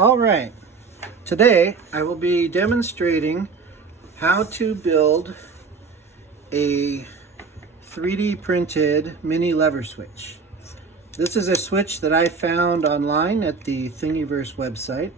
All right, today I will be demonstrating how to build a 3D printed mini lever switch. This is a switch that I found online at the Thingiverse website.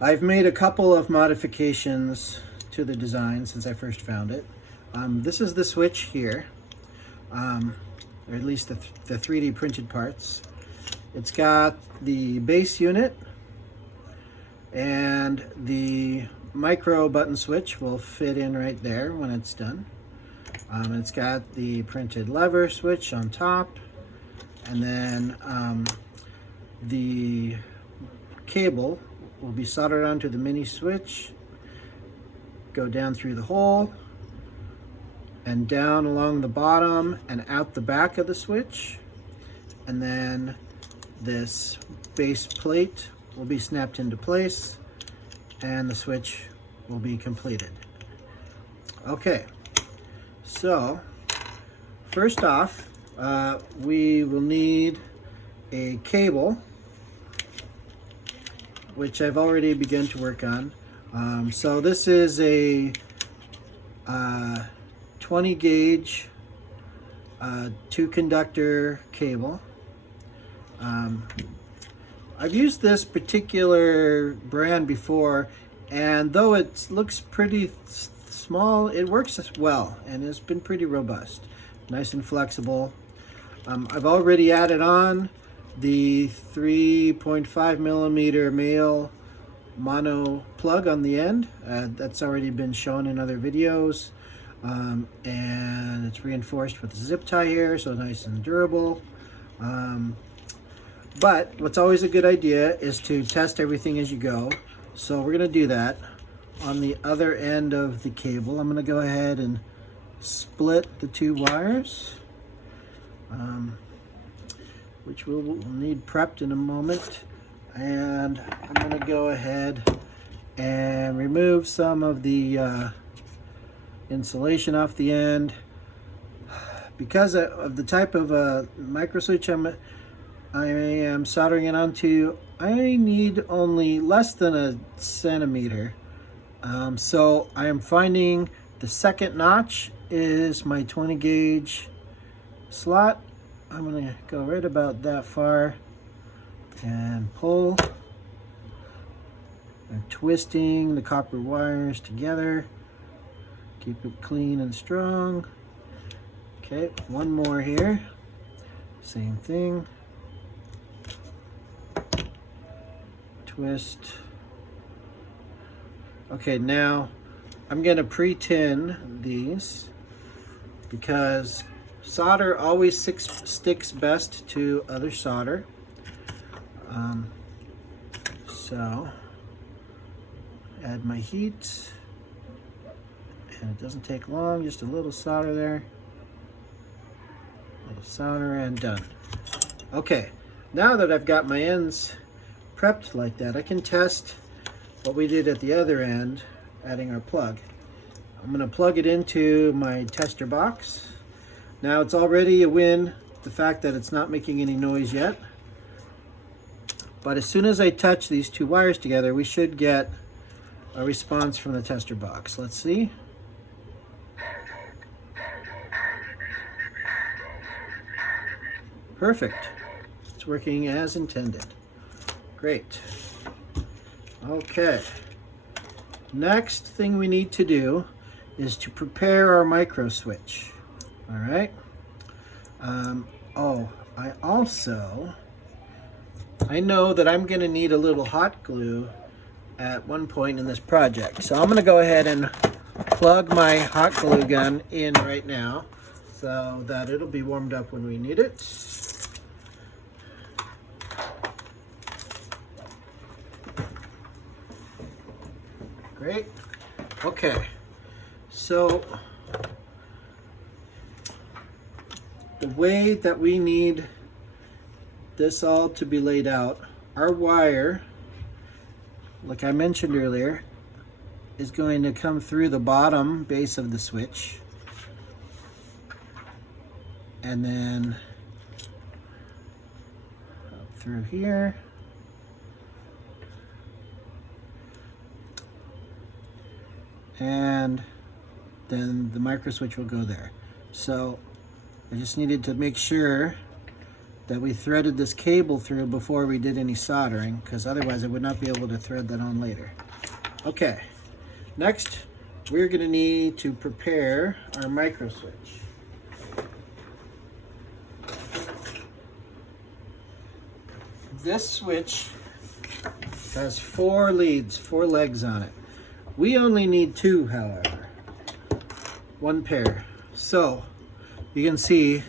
I've made a couple of modifications to the design since I first found it. This is the switch here, or at least the 3D printed parts. It's got the base unit, and the micro button switch will fit in right there when it's done. It's got the printed lever switch on top, and then the cable will be soldered onto the mini switch, go down through the hole, and down along the bottom and out the back of the switch. And then this base plate will be snapped into place and the switch will be completed. Okay, so first off, we will need a cable, which I've already begun to work on. So this is a 20 gauge 2-conductor cable. I've used this particular brand before, and though it looks pretty small, it works well and it's been pretty robust, nice and flexible. I've already added on the 3.5 millimeter male mono plug on the end. That's already been shown in other videos, and it's reinforced with a zip tie here, so nice and durable. But what's always a good idea is to test everything as you go. So we're going to do that. On the other end of the cable, I'm going to go ahead and split the two wires, which we'll need prepped in a moment. And I'm going to go ahead and remove some of the insulation off the end. Because of the type of micro switch I am soldering it onto, I need only less than a centimeter. So I am finding the second notch is my 20 gauge slot. I'm going to go right about that far and pull. I'm twisting the copper wires together. Keep it clean and strong. Okay, one more here. Same thing. Twist. Okay, now I'm going to pre-tin these because solder always sticks best to other solder. So add my heat, and it doesn't take long, just a little solder there, a little solder, and done. Okay, now that I've got my ends prepped like that, I can test what we did at the other end, adding our plug. I'm going to plug it into my tester box. Now it's already a win, the fact that it's not making any noise yet. But as soon as I touch these two wires together, we should get a response from the tester box. Let's see. Perfect. It's working as intended. Great. Okay. Next thing we need to do is to prepare our micro switch. All right. I know that I'm going to need a little hot glue at one point in this project. So I'm going to go ahead and plug my hot glue gun in right now so that it'll be warmed up when we need it. Great. Okay, so the way that we need this all to be laid out, our wire, like I mentioned earlier, is going to come through the bottom base of the switch, and then up through here, and then the micro switch will go there. So I just needed to make sure that we threaded this cable through before we did any soldering, because otherwise I would not be able to thread that on later. Okay, next we're going to need to prepare our micro switch. This switch has 4 leads, 4 legs on it. We only need 2, however, 1 pair. So you can see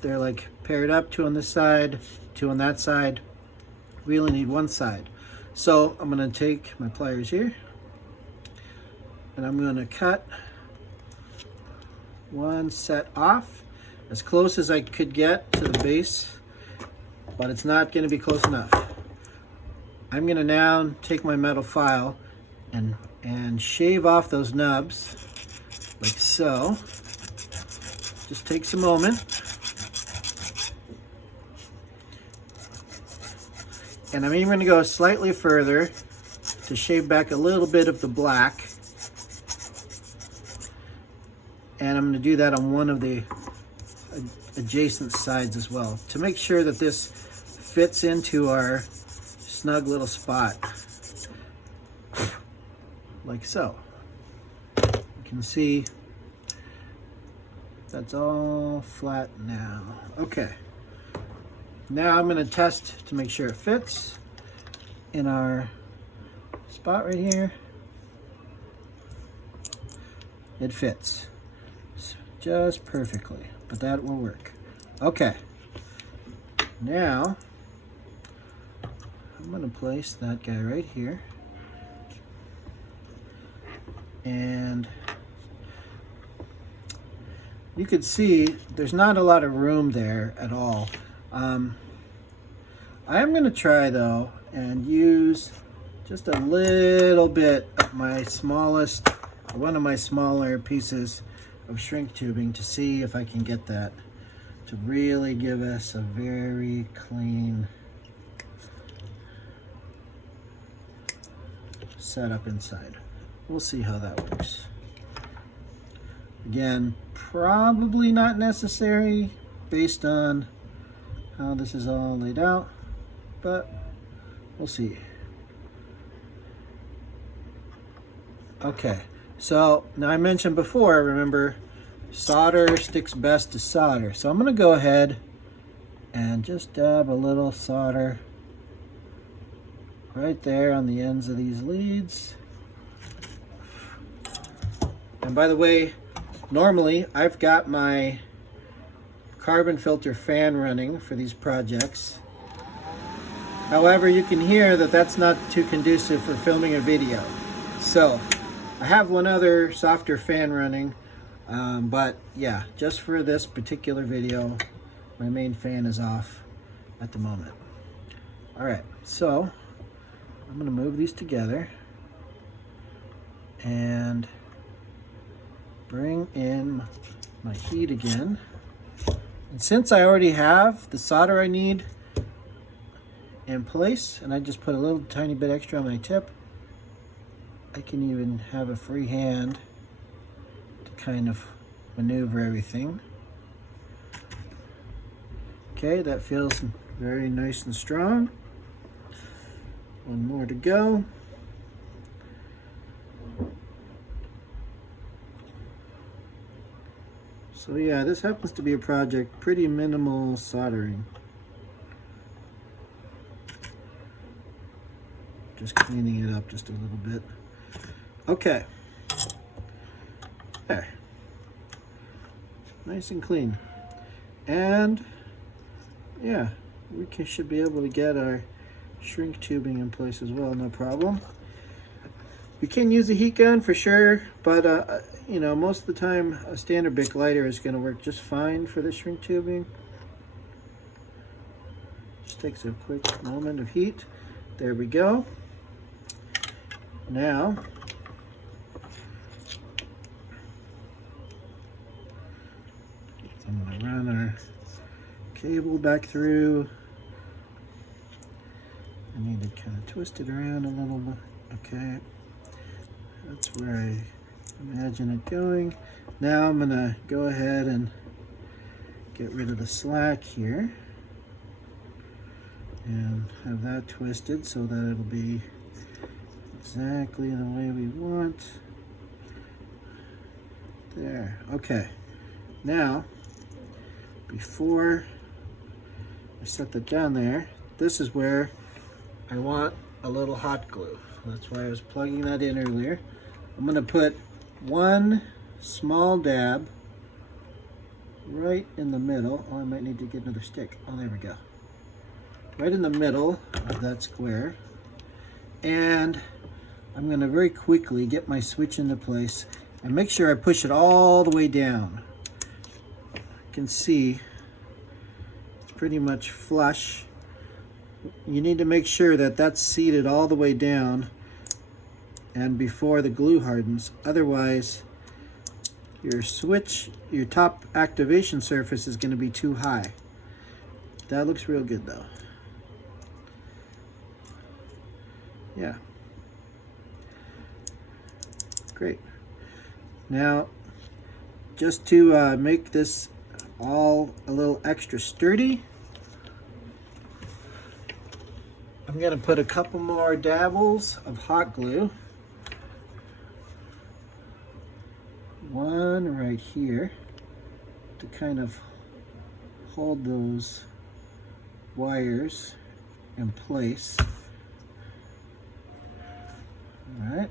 they're like paired up, 2 on this side, 2 on that side. We only need 1 side. So I'm going to take my pliers here and I'm going to cut 1 set off as close as I could get to the base, but it's not going to be close enough. I'm going to now take my metal file and shave off those nubs like so. Just takes a moment. And I'm even going to go slightly further to shave back a little bit of the black. And I'm going to do that on one of the adjacent sides as well, to make sure that this fits into our snug little spot, like so. You can see that's all flat now. Okay. Now I'm going to test to make sure it fits in our spot right here. It fits just perfectly, but that will work. Okay. Now I'm going to place that guy right here. And you could see there's not a lot of room there at all. I am going to try though and use just a little bit of my smallest, one of my smaller pieces of shrink tubing to see if I can get that to really give us a very clean setup inside. We'll see how that works. Again, probably not necessary based on how this is all laid out, but we'll see. Okay, so now I mentioned before, remember, solder sticks best to solder. So I'm going to go ahead and just dab a little solder right there on the ends of these leads. And by the way, normally I've got my carbon filter fan running for these projects. However, you can hear that that's not too conducive for filming a video. So I have one other softer fan running, but yeah, just for this particular video, my main fan is off at the moment. All right, so I'm gonna move these together and bring in my heat again. And since I already have the solder I need in place, and I just put a little tiny bit extra on my tip, I can even have a free hand to kind of maneuver everything. Okay, that feels very nice and strong. One more to go. So yeah, this happens to be a project, pretty minimal soldering. Just cleaning it up just a little bit. Okay. There. Nice and clean. And yeah, we should be able to get our shrink tubing in place as well, no problem. We can use a heat gun for sure, but you know, most of the time a standard Bic lighter is going to work just fine for the shrink tubing. Just takes a quick moment of heat. There we go. Now I'm going to run our cable back through. I need to kind of twist it around a little bit. Okay, that's where I Imagine it going. Now I'm gonna go ahead and get rid of the slack here and have that twisted so that it'll be exactly the way we want. There, okay. Now, before I set that down there, this is where I want a little hot glue. That's why I was plugging that in earlier. I'm gonna put one small dab right in the middle. Oh, I might need to get another stick. Oh, there we go. Right in the middle of that square. And I'm gonna very quickly get my switch into place and make sure I push it all the way down. You can see it's pretty much flush. You need to make sure that that's seated all the way down and before the glue hardens. Otherwise, your switch, your top activation surface is going to be too high. That looks real good though. Yeah. Great. Now, just to make this all a little extra sturdy, I'm going to put a couple more dabbles of hot glue. One right here to kind of hold those wires in place. All right.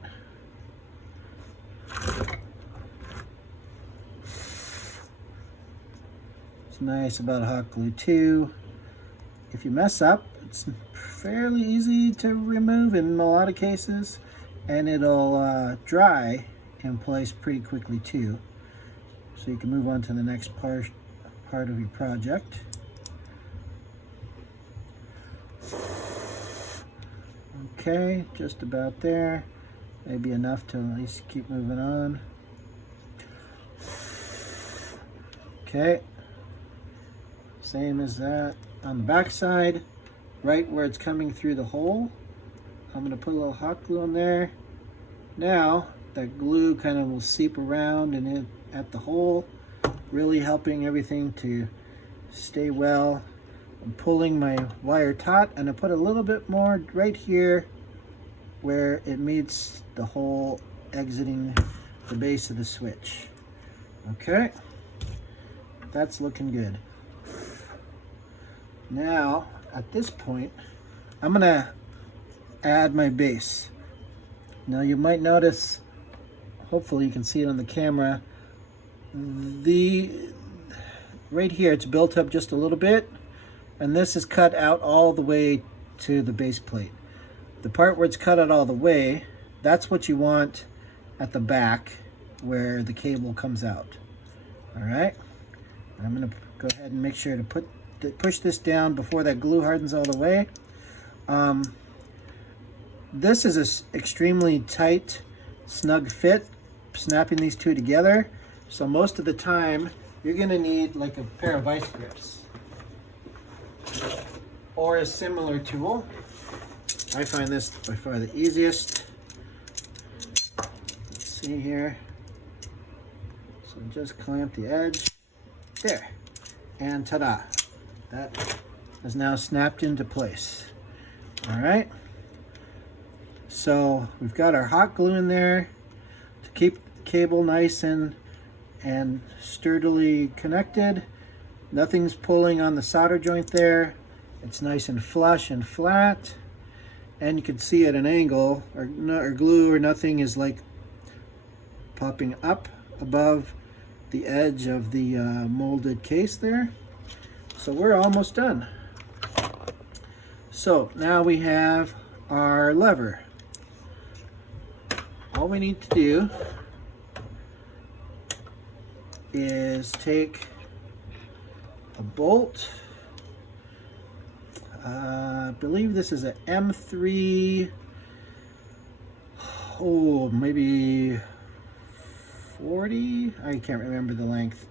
What's nice about hot glue too, if you mess up, it's fairly easy to remove in a lot of cases, and it'll dry in place pretty quickly too. So you can move on to the next part of your project. Okay, just about there. Maybe enough to at least keep moving on. Okay. Same as that on the back side, right where it's coming through the hole. I'm going to put a little hot glue on there. Now that glue kind of will seep around and at the hole, really helping everything to stay well. I'm pulling my wire taut and I put a little bit more right here where it meets the hole exiting the base of the switch. Okay, that's looking good. Now, at this point, I'm gonna add my base. Now you might notice, hopefully you can see it on the camera, right here it's built up just a little bit, and this is cut out all the way to the base plate. The part where it's cut out all the way, that's what you want at the back where the cable comes out. All right, I'm gonna go ahead and make sure to push this down before that glue hardens all the way. This is an extremely tight, snug fit, snapping these two together. So most of the time, you're gonna need like a pair of vice grips or a similar tool. I find this by far the easiest. Let's see here. So just clamp the edge, there, and ta-da. That is now snapped into place. All right. So we've got our hot glue in there to keep the cable nice and sturdily connected. Nothing's pulling on the solder joint there. It's nice and flush and flat. And you can see at an angle, or glue or nothing is like popping up above the edge of the molded case there. So we're almost done. So now we have our lever. All we need to do is take a bolt. I believe this is a M3, maybe 40? I can't remember the length.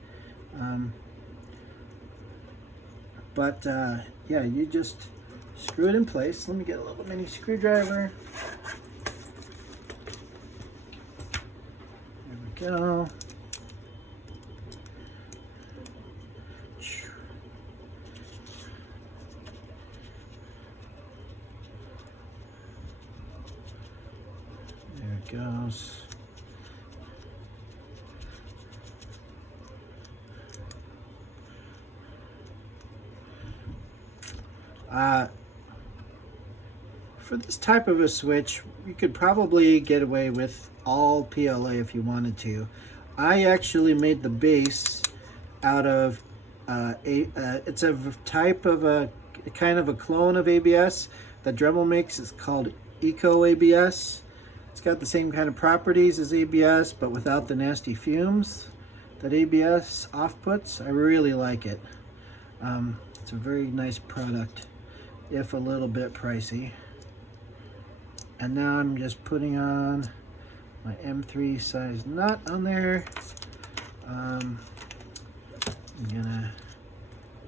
Yeah, you just screw it in place. Let me get a little mini screwdriver. There we we go. There it goes. For this type of a switch, you could probably get away with all PLA if you wanted to. I actually made the base out of it's a type of a kind of a clone of ABS that Dremel makes. It's called Eco ABS. It's got the same kind of properties as ABS, but without the nasty fumes that ABS off-puts. I really like it. It's a very nice product, if a little bit pricey. And now I'm just putting on my M3 size nut on there. I'm gonna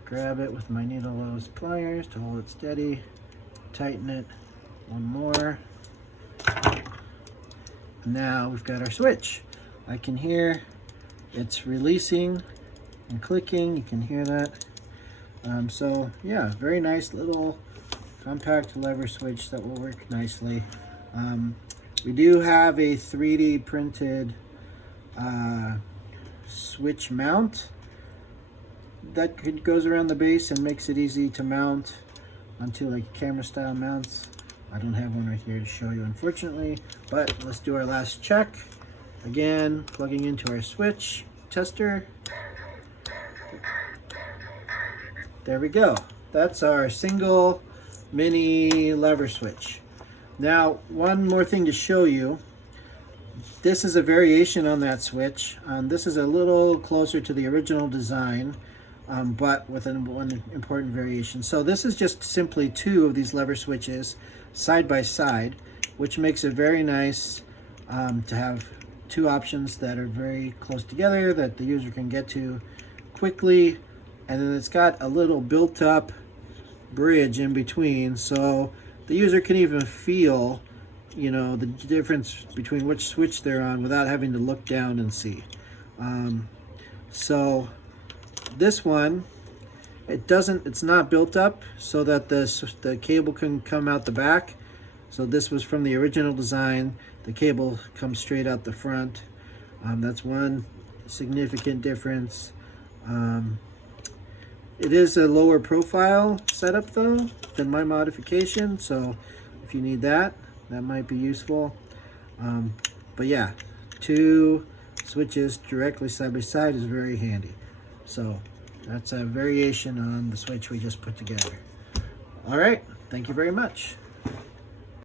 grab it with my needle nose pliers to hold it steady, tighten it one more. Now we've got our switch. I can hear it's releasing and clicking. You can hear that. So yeah, very nice little compact lever switch that will work nicely. We do have a 3D printed switch mount that goes around the base and makes it easy to mount onto like camera style mounts. I don't have one right here to show you, unfortunately, but let's do our last check. Again, plugging into our switch tester. There we go. That's our single mini lever switch. Now, one more thing to show you. This is a variation on that switch. This is a little closer to the original design, but with one important variation. So this is just simply two of these lever switches side by side, which makes it very nice to have two options that are very close together that the user can get to quickly. And then it's got a little built-up bridge in between, so the user can even feel, you know, the difference between which switch they're on without having to look down and see. So this one, it's not built up so that the cable can come out the back. So this was from the original design. The cable comes straight out the front. That's one significant difference. It is a lower profile setup though than my modification, so if you need that, that might be useful. But yeah, two switches directly side by side is very handy. So that's a variation on the switch we just put together. All right, thank you very much.